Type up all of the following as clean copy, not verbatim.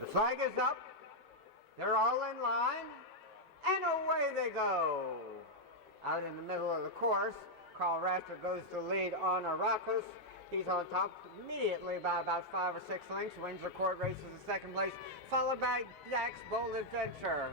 The flag is up. They're all in line. And away they go. Out in the middle of the course, Carl Rafter goes to lead on Arrakis. He's on top immediately by about 5 or 6 lengths. Windsor Court races in second place, followed by Dax Bold Adventure.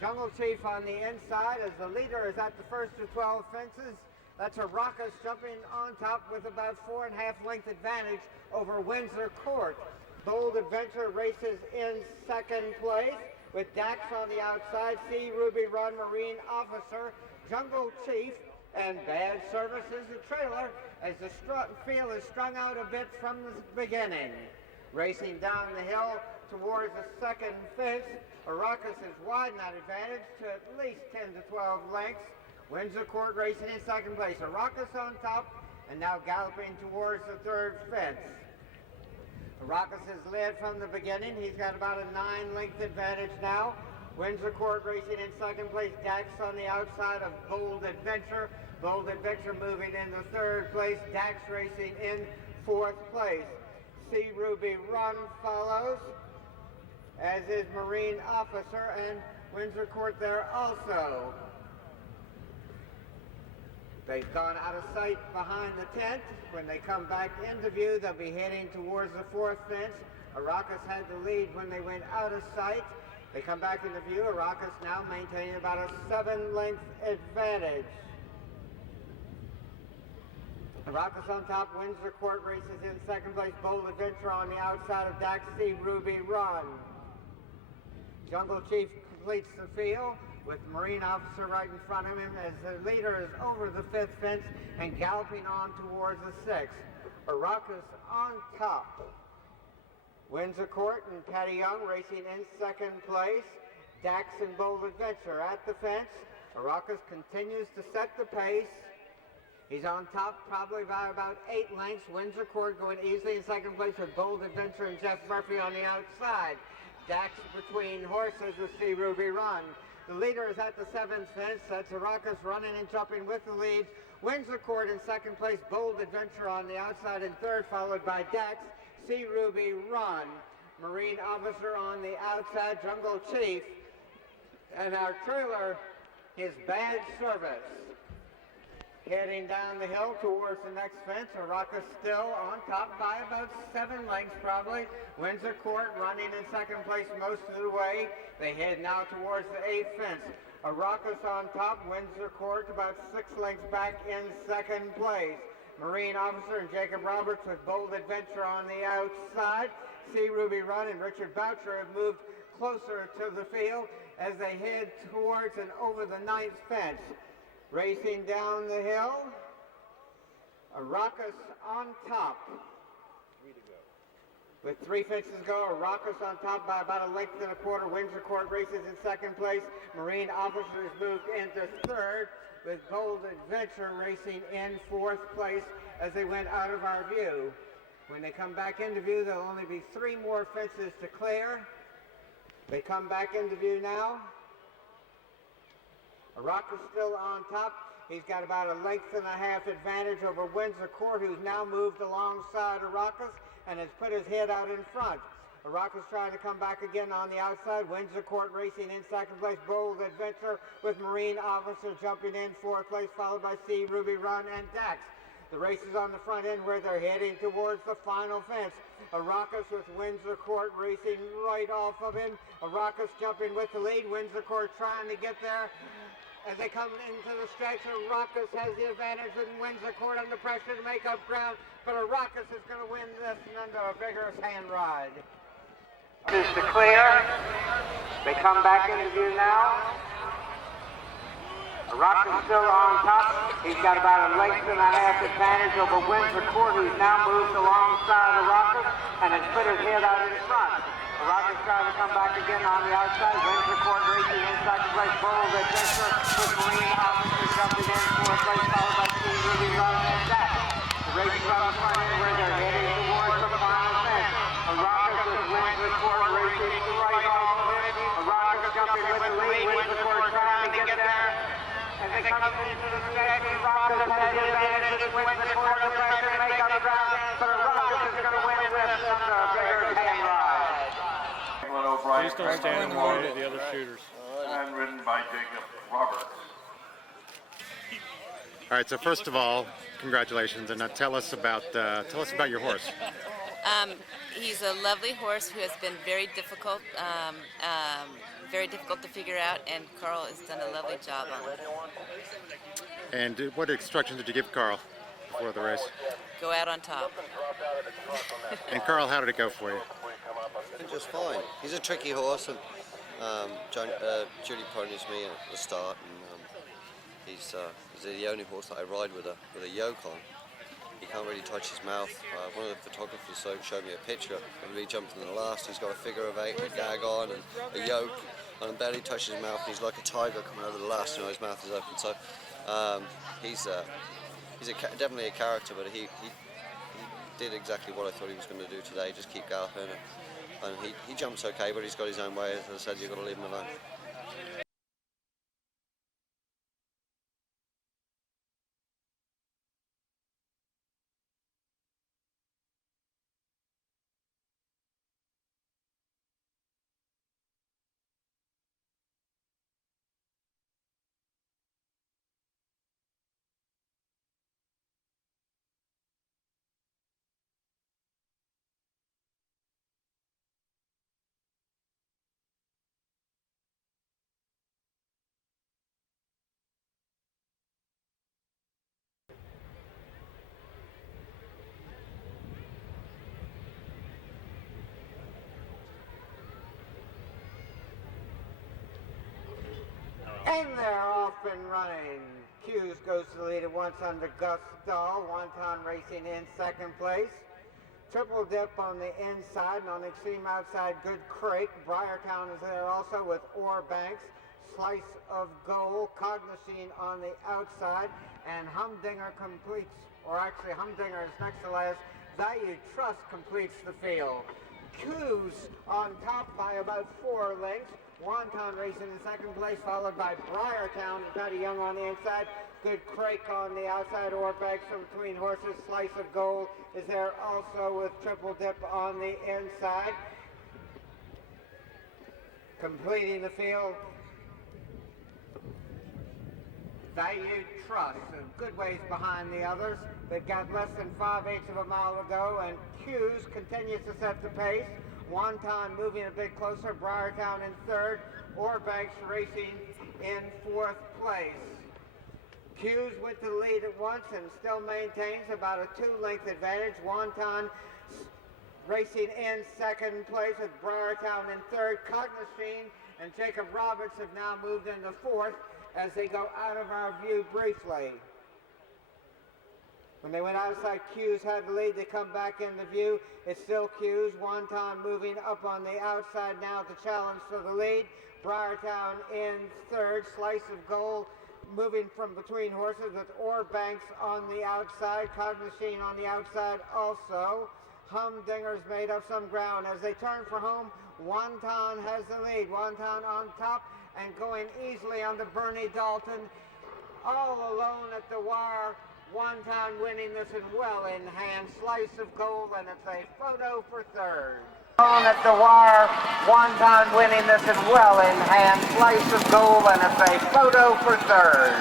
Jungle Chief on the inside as the leader is at the first of 12 fences. That's Arrakis jumping on top with about 4.5 length advantage over Windsor Court. Bold Adventure races in second place with Dax on the outside, Sea Ruby Run, Marine Officer, Jungle Chief, and Bad Service is the trailer as the field is strung out a bit from the beginning. Racing down the hill towards the second fence, Arrakis has widened that advantage to at least 10 to 12 lengths. Windsor Court racing in second place. Arrakis on top and now galloping towards the third fence. Arrakis has led from the beginning. He's got about a 9-length advantage now. Windsor Court racing in second place. Dax on the outside of Bold Adventure. Bold Adventure moving into third place. Dax racing in fourth place. Sea Ruby Run follows, as is Marine Officer, and Windsor Court there also. They've gone out of sight behind the tent. When they come back into view, they'll be heading towards the fourth fence. Arrakis had the lead when they went out of sight. They come back into view. Arrakis now maintaining about a 7-length advantage. Arrakis on top. Windsor Court races in second place. Bold Adventure on the outside of Dax Sea Ruby Run. Jungle Chief completes the field with Marine Officer right in front of him as the leader is over the fifth fence and galloping on towards the sixth. Arrakis on top. Windsor Court and Patty Young racing in second place. Dax and Bold Adventure at the fence. Arrakis continues to set the pace. He's on top probably by about 8 lengths. Windsor Court going easily in second place with Bold Adventure and Jeff Murphy on the outside. Dax between horses with Sea Ruby Run. The leader is at the seventh fence. That's Arrakis running and jumping with the lead. Windsor Court in second place. Bold Adventure on the outside in third, followed by Dax. Sea Ruby Run. Marine Officer on the outside. Jungle Chief. And our trailer is Bad Service. Heading down the hill towards the next fence. Arrakis still on top by about 7 lengths probably. Windsor Court running in second place most of the way. They head now towards the 8th fence. Arrakis on top. Windsor Court about 6 lengths back in second place. Marine Officer and Jacob Roberts with Bold Adventure on the outside. Sea Ruby Run and Richard Boucher have moved closer to the field as they head towards and over the 9th fence. Racing down the hill, Arrakis on top. 3 to go. With 3 fences to go, Arrakis on top by about 1.25 lengths. Windsor Court races in second place. Marine Officers moved into third, with Bold Adventure racing in fourth place as they went out of our view. When they come back into view, there'll only be 3 more fences to clear. They come back into view now. Arrakis still on top. He's got about 1.5 lengths advantage over Windsor Court, who's now moved alongside Arrakis and has put his head out in front. Arrakis trying to come back again on the outside. Windsor Court racing in second place. Bold Adventure with Marine Officer jumping in fourth place, followed by Sea Ruby Run and Dax. The race is on the front end where they're heading towards the final fence. Arrakis with Windsor Court racing right off of him. Arrakis jumping with the lead. Windsor Court trying to get there. As they come into the stretch, Arrakis has the advantage with Windsor Court under pressure to make up ground, but Arrakis is going to win this under a vigorous hand ride. This is to clear. They come back into view now. Arrakis still on top. He's got about 1.5 lengths advantage over Windsor Court, who's now moved alongside Arrakis and has put his head out in front. Arrakis trying to come back again on the outside. Windsor Court racing in second place. Bold Adventure with Marine Officer jumping in fourth place, followed by Sea Ruby Run and Dax. The race is on the front end where they're heading towards the final fence. Arrakis with Windsor Court racing right off of it. Arrakis jumping with the lead. Windsor Court trying to get there. As they come into the stretch, Arrakis has the advantage with Windsor Court under pressure to make up ground, but Arrakis is going to win this under a bigger hand ride. Just don't stand in the way of the other shooters. And ridden by Jacob Roberts. All right, so first of all, congratulations, and tell us about your horse. He's a lovely horse who has been very difficult to figure out, and Carl has done a lovely job on him. And what instructions did you give Carl before the race? Go out on top. And Carl, how did it go for you? Just fine. He's a tricky horse, and Julie ponies me at the start, and he's the only horse that I ride with a yoke on. He can't really touch his mouth. One of the photographers showed me a picture of him jumping in the last. He's got a figure of 8, a gag on, and a yoke, and barely touches his mouth. He's like a tiger coming out of the last. His mouth is open. So he's definitely a character, but he did exactly what I thought he was going to do today. Just keep galloping, and he jumps okay, but he's got his own way. As I said, you've got to leave him alone. And they're off and running. Hughes goes to the lead at once under Gus Dahl. Wonton racing in second place. Triple Dip on the inside, and on the extreme outside, Good Crake. Briartown is there also with Ore Banks. Slice of Gold, Cognizine on the outside, and Humdinger completes, or actually Humdinger is next to last. Value Trust completes the field. Hughes on top by about 4 lengths. Wonton racing in second place, followed by Briartown and Patty Young on the inside. Good Crake on the outside. Orbex from between horses. Slice of Gold is there also with Triple Dip on the inside. Completing the field, Value Trust, a good ways behind the others. They've got less than 5/8 of a mile to go, and Hughes continues to set the pace. Wonton moving a bit closer, Briartown in third, Orbanks racing in 4th place. Hughes went to the lead at once and still maintains about a 2-length advantage. Wonton racing in second place with Briartown in third. Cognizine and Jacob Roberts have now moved into 4th as they go out of our view briefly. When they went outside, Hughes had the lead. They come back into view. It's still Hughes. Wonton moving up on the outside now to challenge for the lead. Briartown in third. Slice of Gold moving from between horses with Orbanks on the outside. Cognizine on the outside also. Humdinger's made up some ground. As they turn for home, Wonton has the lead. Wonton on top and going easily on to Bernie Dalton. All alone at the wire. Wonton winning this and well in hand. Slice of Gold, and it's a photo for third. On at the wire, Wonton winning this and well in hand. Slice of Gold, and it's a photo for third.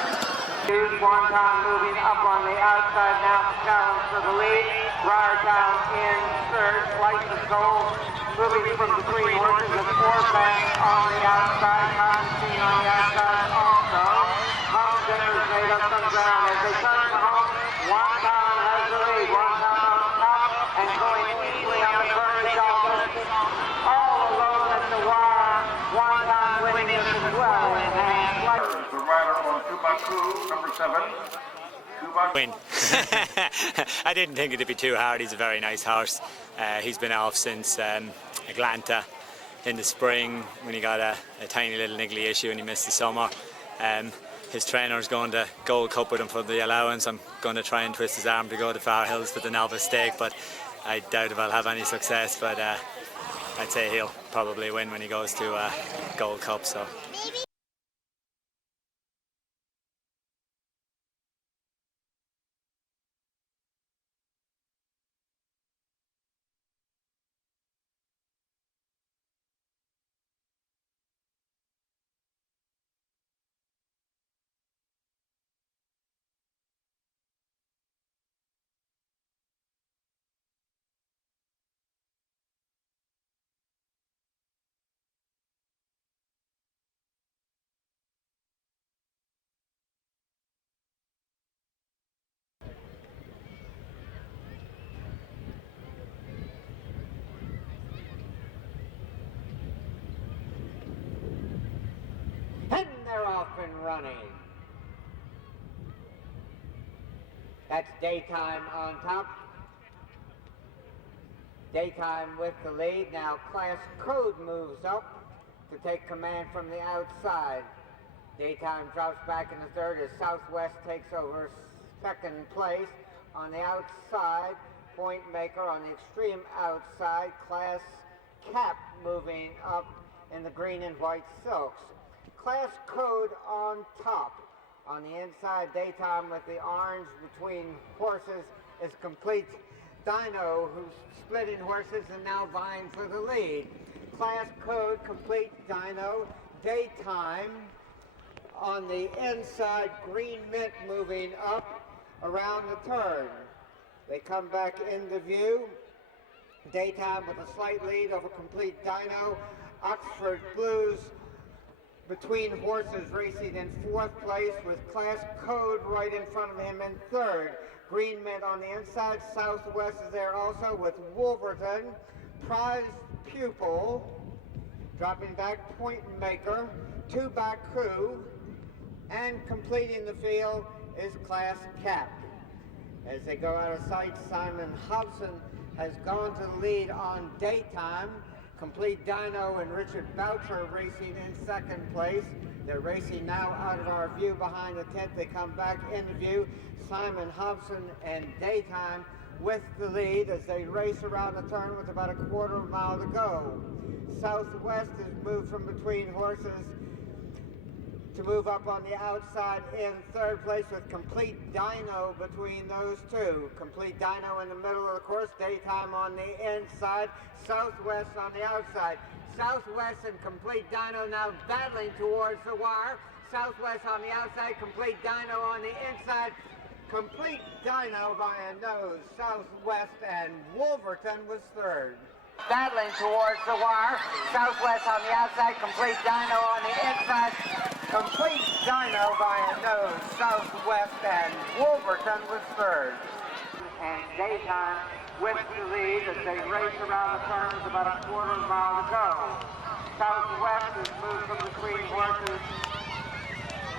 Wonton moving up on the outside now to challenge for the lead. Briartown in third. Slice of Gold moving from between horses with Orbanks on the outside. Cognizine on the outside also. Humdinger's made up some ground as they turn for home. Wonton has the lead. Wonton on top and going easily on the Bernie Dalton. All alone at the wire. Wonton winning this as well in hand. The rider on Tubaku, number 7. Win. I didn't think it'd be too hard. He's a very nice horse. He's been off since Atlanta in the spring when he got a tiny little niggly issue and he missed the summer. His trainer's going to Gold Cup with him for the allowance. I'm going to try and twist his arm to go to Far Hills for the novice stake, but I doubt if I'll have any success. But I'd say he'll probably win when he goes to Gold Cup. So. and running. That's Daytime on top. Daytime with the lead. Now Class Code moves up to take command from the outside. Daytime drops back in the third as Southwest takes over second place. On the outside, Point Maker on the extreme outside. Class Cap moving up in the green and white silks. Class Code on top. On the inside, Daytime with the orange between horses is Complete Dino, who's splitting horses and now vying for the lead. Class Code, Complete Dino, Daytime on the inside, Green Mint moving up around the turn. They come back into view. Daytime with a slight lead over Complete Dino. Oxford Blues between horses racing in fourth place with Class Code right in front of him in third. Green Mint on the inside. Southwest is there also with Wolverton. Prize Pupil dropping back, Point Maker, Two Baku, and completing the field is Class Cap. As they go out of sight, Simon Hobson has gone to the lead on Daytime. Complete Dino and Richard Boucher racing in second place. They're racing now out of our view behind the tent. They come back into view. Simon Hobson and Daytime with the lead as they race around the turn with about a quarter of a mile to go. Southwest has moved from between horses to move up on the outside in third place with Complete Dino between those two. Complete Dino in the middle of the course, Daytime on the inside, Southwest on the outside. Southwest and Complete Dino now battling towards the wire. Southwest on the outside, Complete Dino on the inside. Complete Dino by a nose. Southwest and Wolverton was third. Battling towards the wire. Southwest on the outside, Complete Dino on the inside. Complete Dino by a nose. Southwest and Wolverton was third. And Daytime with the lead as they race around the turn with about a quarter of a mile to go. Southwest has moved from between horses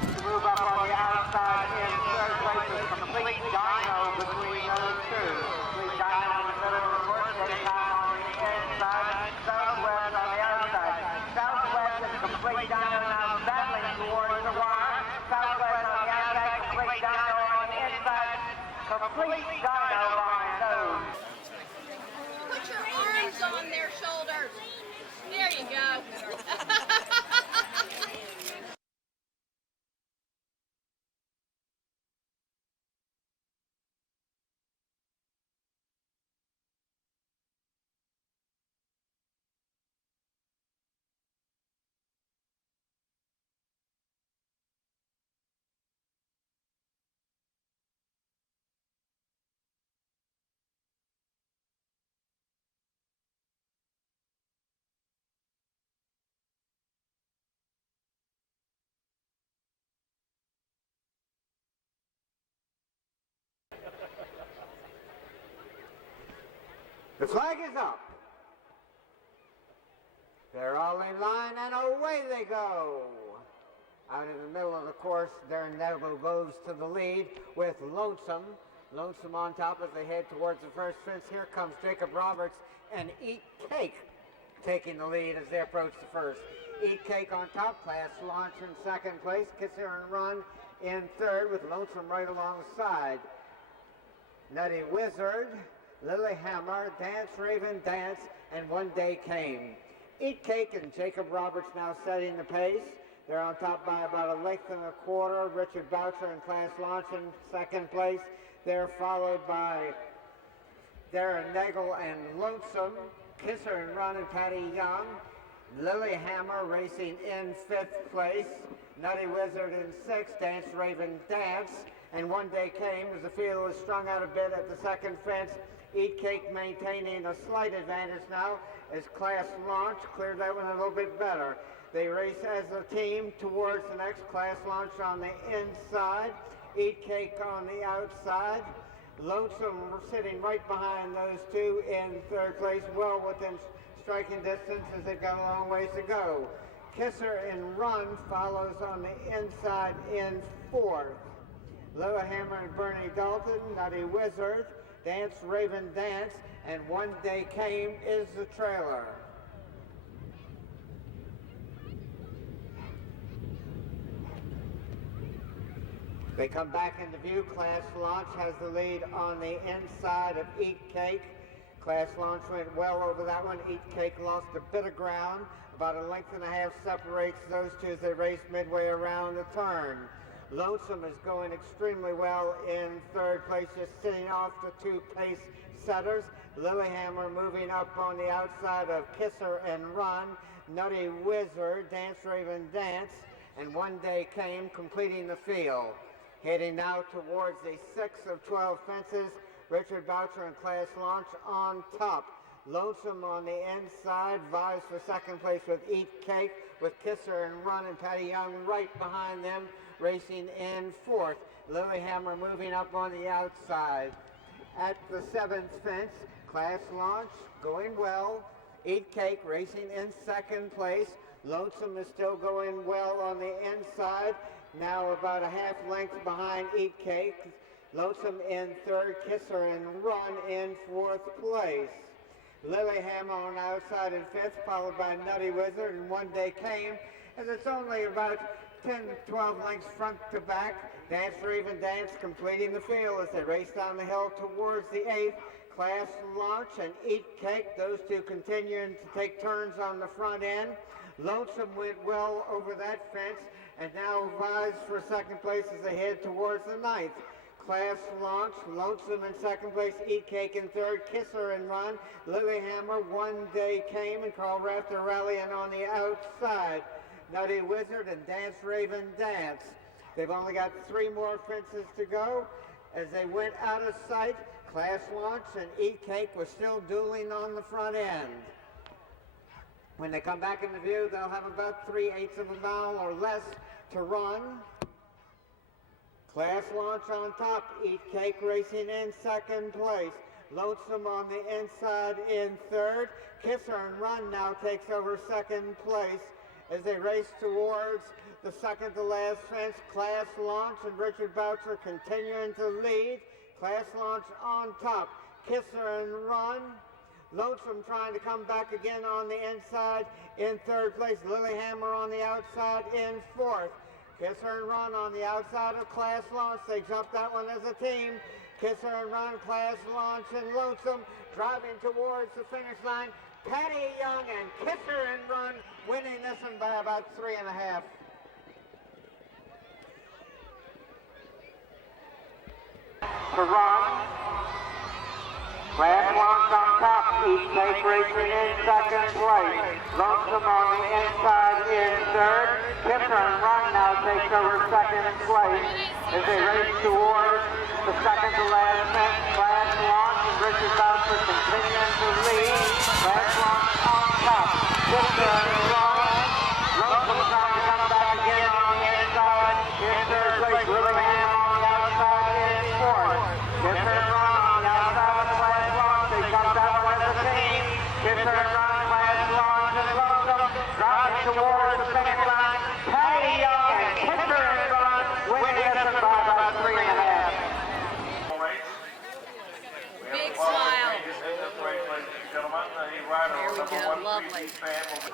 to move up on the outside in third place with Complete Dino between those two. Complete Dino in the middle of the course, Daytime on the inside, Southwest on the outside. Southwest and Complete Dino now battling towards the wire. Southwest on the outside, Complete Dino on the inside. Complete Dino by a nose. Put your arms on their shoulders. There you go. The flag is up. They're all in line and away they go. Out in the middle of the course, Darren Neville goes to the lead with Lonesome. Lonesome on top as they head towards the first fence. Here comes Jacob Roberts and Eat Cake taking the lead as they approach the first. Eat Cake on top, Class Launch in second place. Kiss Her and Run in third with Lonesome right alongside. Nutty Wizard, Lilyhammer, Dance Raven Dance, and One Day Came. Eat Cake and Jacob Roberts now setting the pace. They're on top by about a length and a quarter. Richard Boucher and Class Launch in second place. They're followed by Darren Nagel and Lonesome, Kiss Her and Run and Patty Young. Lilyhammer racing in fifth place. Nutty Wizard in sixth. Dance Raven Dance. And One Day Came as the field was strung out a bit at the second fence. Eat Cake maintaining a slight advantage now as Class Launch cleared that one a little bit better. They race as a team towards the next. Class Launch on the inside, Eat Cake on the outside. Lonesome sitting right behind those two in third place, well within striking distance as they've got a long ways to go. Kisser and Run follows on the inside in 4th. Lillehammer and Bernie Dalton, Nutty Wizard, Dance Raven Dance, and One Day Came is the trailer. They come back into view. Class Launch has the lead on the inside of Eat Cake. Class Launch went well over that one. Eat Cake lost a bit of ground. About a length and a half separates those two as they race midway around the turn. Lonesome is going extremely well in 3rd place, just sitting off the 2 pace setters. Lillehammer moving up on the outside of Kisser and Run. Nutty Wizard, Dance Raven Dance, and One Day Came completing the field. Heading now towards the 6 of 12 fences, Richard Boucher and Class Launch on top. Lonesome on the inside, vies for 2nd place with Eat Cake, with Kisser and Run and Patty Young right behind them, racing in 4th. Lillehammer moving up on the outside. At the 7th fence, Class Launch going well. Eat Cake racing in 2nd place. Lonesome is still going well on the inside. Now about a half length behind Eat Cake. Lonesome in 3rd, Kisser and Run in 4th place. Lillehammer on the outside in 5th, followed by Nutty Wizard, and One Day Came. And it's only about 10, 12 lengths front to back. Dance Raven Dance completing the field as they race down the hill towards the 8th. Class Launch and Eat Cake, those two continuing to take turns on the front end. Lonesome went well over that fence and now vies for 2nd place as they head towards the 9th. Class Launch, Lonesome in 2nd place, Eat Cake in 3rd, Kisser and Run, Lillehammer, One Day Came, and Carl Rafter rallying on the outside. Nutty Wizard and Dance Raven Dance. They've only got 3 more fences to go. As they went out of sight, Class Launch and Eat Cake was still dueling on the front end. When they come back into view, they'll have about 3/8 of a mile or less to run. Class Launch on top, Eat Cake racing in 2nd place. Lonesome on the inside in 3rd. Kisser and Run now takes over 2nd place as they race towards the 2nd to last fence. Class Launch and Richard Boucher continuing to lead. Class Launch on top, Kisser and Run. Lonesome trying to come back again on the inside in 3rd place. Lillehammer on the outside in 4th. Kisser and Run on the outside of Class Launch. They jumped that one as a team. Kisser and Run, Class Launch, and Lonesome driving towards the finish line. Patty Young and Kisser and Run winning this one by about 3.5. To Run. Class Launch on top, Eat Cake racing in 2nd place. Lonesome on the inside in 3rd. Kisser and Run now takes over 2nd place as they race towards the 2nd to last fence. Class Launch and Richard Boucher continuing to lead. Class Launch on top, Kisser and Run. Lonesome trying to come back again on the inside in 3rd place. Lillehammer on the outside in 4th. Kisser and Run on the outside of Class Launch. They jumped that one as a team. Kisser and Run, Class Launch, and Lonesome driving towards the finish line. Patty Young and Kisser and Run winning this one by about 3.5. Big smile. There we go, lovely.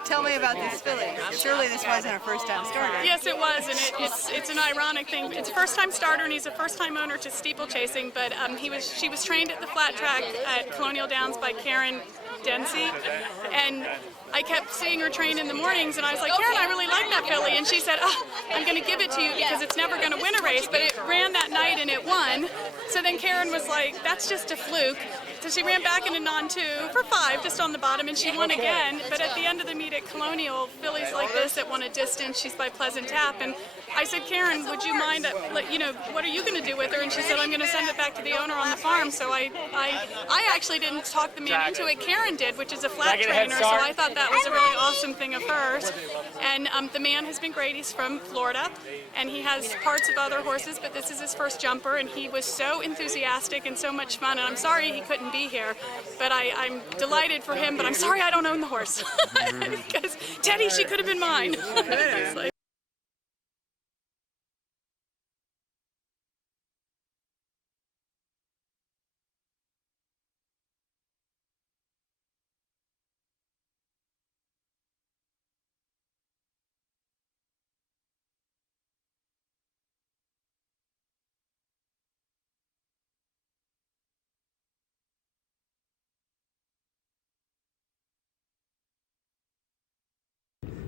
Tell me about this filly. Surely this wasn't a first-time starter. Yes, it was, and it's an ironic thing. It's a first-time starter, and he's a first-time owner to steeplechasing. But she was trained at the flat track at Colonial Downs by Karen Densey, and I kept seeing her train in the mornings, and I was like, Karen, I really like that filly, and she said, oh, I'm going to give it to you because it's never going to win a race, but it ran that night and it won. So then Karen was like, that's just a fluke. So she ran back into non-2 for 5, just on the bottom, and she won again. But at the end of the meet at Colonial, fillies like this that won a distance, she's by Pleasant Tap, and I said, Karen, would you mind, what are you going to do with her? And she said, I'm going to send it back to the owner on the farm. So I actually didn't talk the man into it. Karen did, which is a flat trainer, so I thought that was a really awesome thing of hers. And the man has been great. He's from Florida, and he has parts of other horses, but this is his first jumper, and he was so enthusiastic and so much fun, and I'm sorry he couldn't be here. But I'm delighted for him, but I'm sorry I don't own the horse. Because Teddy, she could have been mine. It's like,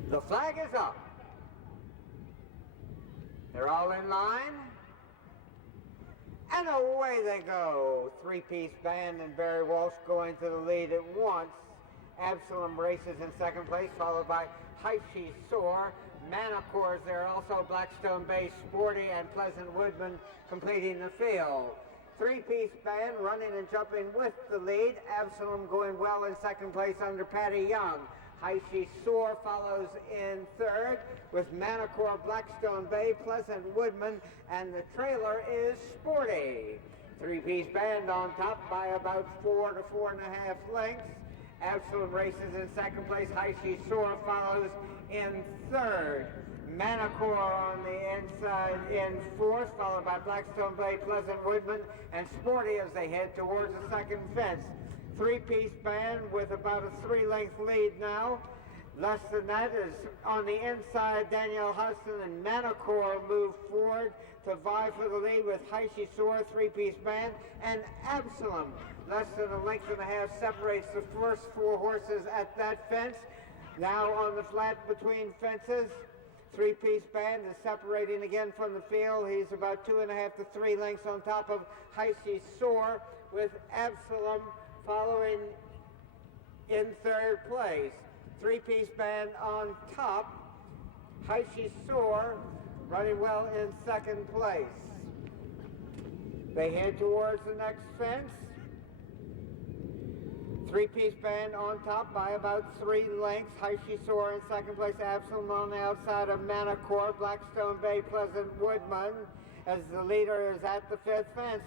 The flag is up. They're all in line. And away they go. Three-piece band and Barry Walsh going to the lead at once. Absalom races in second place, followed by Heishi Soar. Manicor's there also. Blackstone Bay Sporty and Pleasant Woodman completing the field. Three-piece band running and jumping with the lead. Absalom going well in second place under Patty Young. Heishi Soar follows in third with Manicor, Blackstone Bay, Pleasant Woodman, and the trailer is Sporty. Three-piece band on top by about 4 to 4.5 lengths. Absalom races in second place. Heishi Soar follows in third. Manicor on the inside in fourth, followed by Blackstone Bay, Pleasant Woodman, and Sporty as they head towards the second fence. Three-piece band with about a 3-length lead now. Less than that is on the inside. Danielle Hudson and Manicor move forward to vie for the lead with Heishi Soar, three-piece band, and Absalom. Less than a length and a half separates the first 4 horses at that fence. Now on the flat between fences, three-piece band is separating again from the field. He's about 2.5 to 3 lengths on top of Heishi Soar, with Absalom following in third place. Three-piece band on top. Heishi Soar running well in second place. They head towards the next fence. Three-piece band on top by about 3 lengths. Heishi Soar in second place. Absalom on the outside of Manicor. Blackstone Bay, Pleasant Woodman as the leader is at the 5th fence.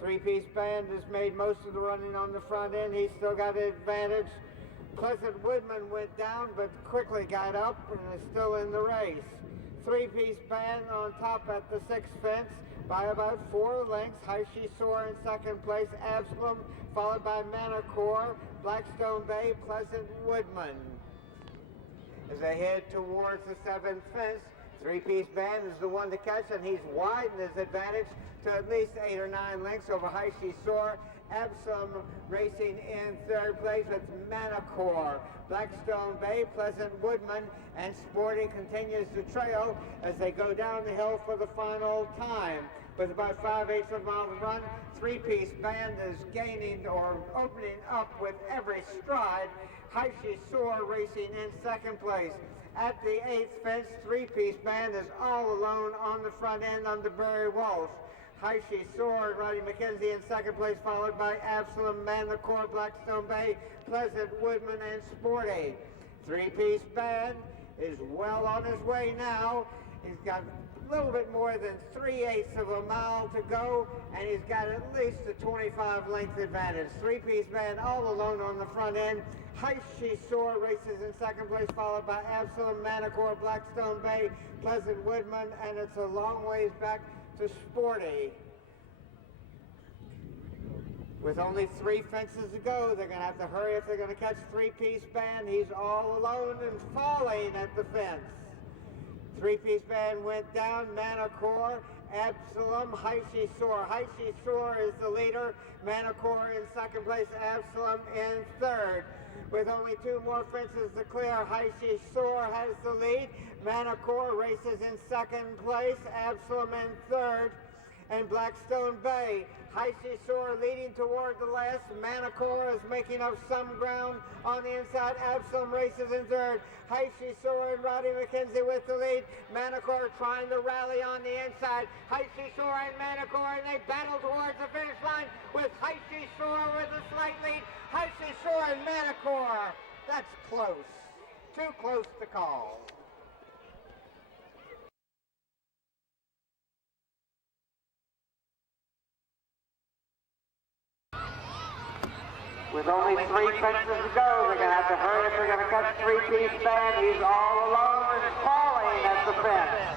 Three-piece band has made most of the running on the front end. He's still got an advantage. Pleasant Woodman went down but quickly got up and is still in the race. Three-piece band on top at the 6th fence by about 4 lengths. Heishi Soar in second place. Absalom followed by Manicor, Blackstone Bay, Pleasant Woodman. As they head towards the 7th fence, three-piece band is the one to catch, and he's widened his advantage to at least 8 or 9 lengths over Heishi Soar. Absalom racing in third place with Manicor. Blackstone Bay, Pleasant Woodman, and Sporty continues to trail as they go down the hill for the final time. With about 5/8 of a mile to run, three-piece band is gaining or opening up with every stride. Heishi Soar racing in second place. At the 8th fence, three-piece band is all alone on the front end under Barry Walsh. Heishi Soar and Roddy McKenzie in second place, followed by Absalom, Manicor, Blackstone Bay, Pleasant Woodman, and Sporty. Three-piece band is well on his way now. He's got a little bit more than 3/8 of a mile to go, and he's got at least a 25-length advantage. Three-piece band all alone on the front end. Heishi Soar races in second place, followed by Absalom, Manicor, Blackstone Bay, Pleasant Woodman, and it's a long ways back to Sporty. With only 3 fences to go, they're going to have to hurry if they're going to catch three-piece band. He's all alone and falling at the fence. Three-piece band went down. Manicor, Absalom, Heishi Soar. Heishi Soar is the leader. Manicor in second place. Absalom in third. With only 2 more fences to clear, Heishi Soar has the lead. Manicor races in second place. Absalom in third. And Blackstone Bay. Heishi Soar leading toward the last. Manicor is making up some ground on the inside. Absalom races in third. Heishi Soar and Roddy McKenzie with the lead. Manicor trying to rally on the inside. Heishi Soar and Manicor, and they battle towards the finish line with Heishi Soar with a slight lead. Heishi Soar and Manicor. That's close. Too close to call. With only 3 fences to go, they're going to have to hurry if they're going to catch 3-piece fan. He's all alone and falling at the fence.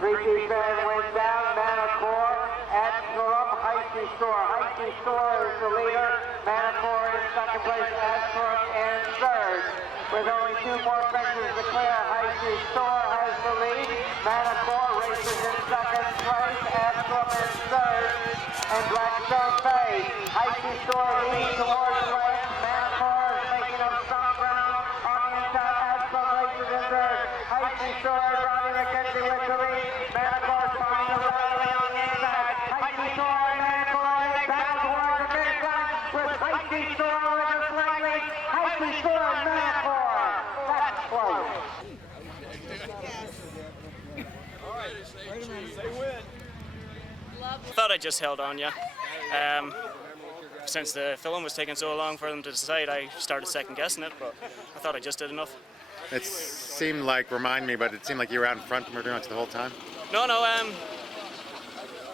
3-piece fan went down, Manacor, Adcorum, Heisty Store. Heisty Store is the leader. Manacor in second place, Adcorum in third. With only 2 more fences to clear, Heisty Store has the lead. Manacor races in second place, Adcorum in third, and Blackstone Bay. Heisty Store leads towards the left. Manacor is making up some ground on the inside. Adcorum races in third. Heisty Store, Robbie McKenzie with the lead. Manacor finds a rally on the inside. Heisty Store and Manacor battle towards the finish line with Heisty Store with a slight lead. Heisty Store and Manacor. That's close. I thought I just held on, yeah. Since the film was taking so long for them to decide, I started second guessing it, but I thought I just did enough. It seemed like, remind me, but it seemed like you were out in front pretty much the whole time. No,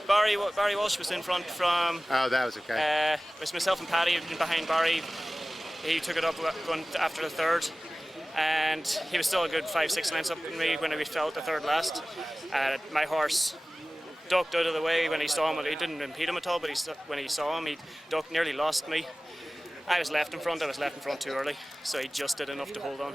Barry Walsh was in front from... Oh, that was okay. It was myself and Paddy behind Barry. He took it up going after the third, and he was still a good 5-6 lengths up than me when we fell at the third last. My horse ducked out of the way when he saw him. He didn't impede him at all, but when he saw him, he ducked, nearly lost me. I was left in front too early, so he just did enough to hold on.